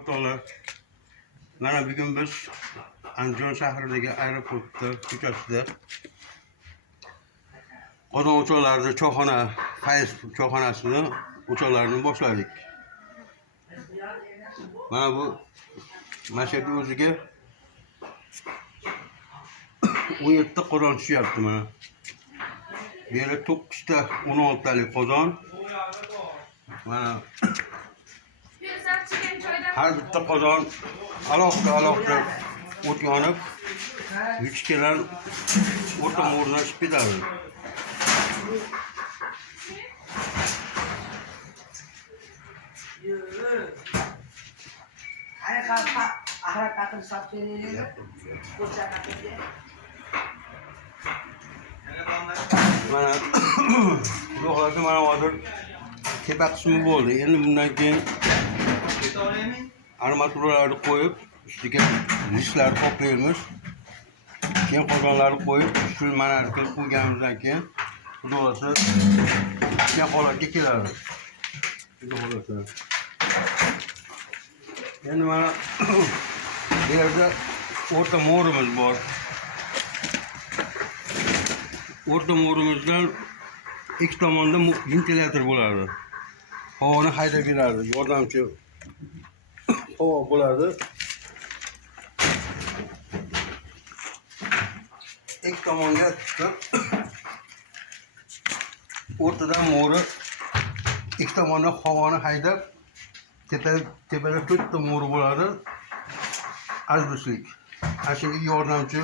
o'rtoqlar. Mana bugun biz Andijon shahridagi aeroportda ko'chasida qozon o'choqlarida choyxona, Fayz choyxonasini o'choqlarini boshladik. Mana bu mashhur o'ziga 17 qozon tushyapti mana. Bu yerda 9 ta 16 talik qozon. Mana har bitta qozon alohida o't yonib, yuchkalar o'rta o'rnashib ketadi. Mana yo'qlasa mana hozir tepa qismi bo'ldi. Endi bundan keyin armaturalarni qo'yib, ustiga listlarni qoplaymiz. Keyin qozonlarni qo'yib, ustiga mana qilib qo'yganimizdan keyin xudo xolasa keyin holatga keladi. Xudo xolasa. Endi mana bu yerda o'rta mo'rimiz bor. O'rta mo'rimizdan ikki tomonda ventilyator bo'ladi. Havoni haydab beradi, yordamchi havo bo'ladi. Ikki tomonga chiqib, o'rtadan mo'ri ikki tomondan havoni haydab, tepada 4 ta mo'ri bo'ladi. Azbuslik. Ashunga yordamchi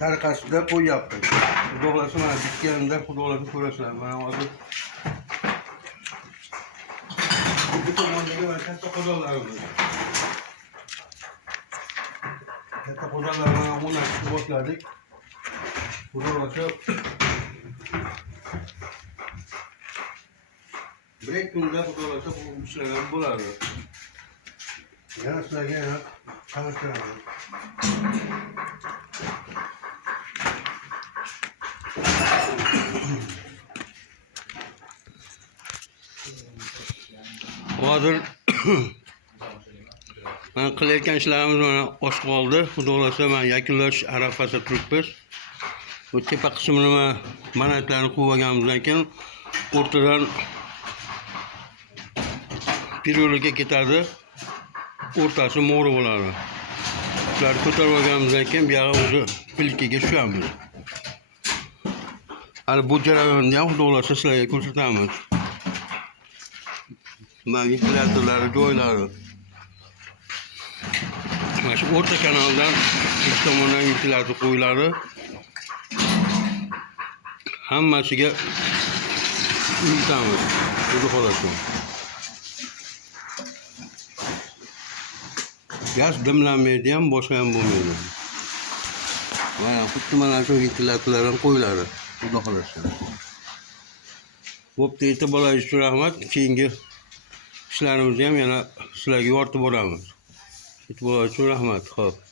tariqasida qo'yapti. Xudo xolasa mana bitganida xudo xolasa ko'rasizlar. Mana hozir bu tomondagi mana katta qozonlarimiz. Katta qozonlar mana o'rnatishni boshladik. Xudo xolasa bir kunda xudo xolasa bu ishlar bo'ladi. Yana sizlarga yana tanishtiramiz. Hozir mana qilayotgan ishlarimiz mana oz qoldi. Xudo xolasa mana yakunlash arafasida turibmiz. Bu tepa qismini manatlarni qo'yib olganimizdan keyin o'rtadan pirulaga ketadi. O'rtasi mo'ri bo'ladi. Ularni ko'tarib olganimizdan keyin bu yoqqa o'zi pilkaga tushamiz. Hali bu jarayonni ham xudo xolasa sizlarga ko'rsatamiz. Mana ventilyatorlari joylari. Mana shu o'rta kanaldan ikki tomondan ventilyator qo'yiladi. Hammasiga unutamiz. Xudo xolasa. Gaz dimlanmaydi ham, boshqa ham bo'lmaydi. Mana xuddi mana shu ventilyatorlar ham qo'yiladi. Xudo xolasa. Bo'pti, e'tiboringiz uchun rahmat. Keyingi ishlarimizni ham yana sizlarga yoritib boramiz. E'tiboringiz uchun rahmat. Xo'p.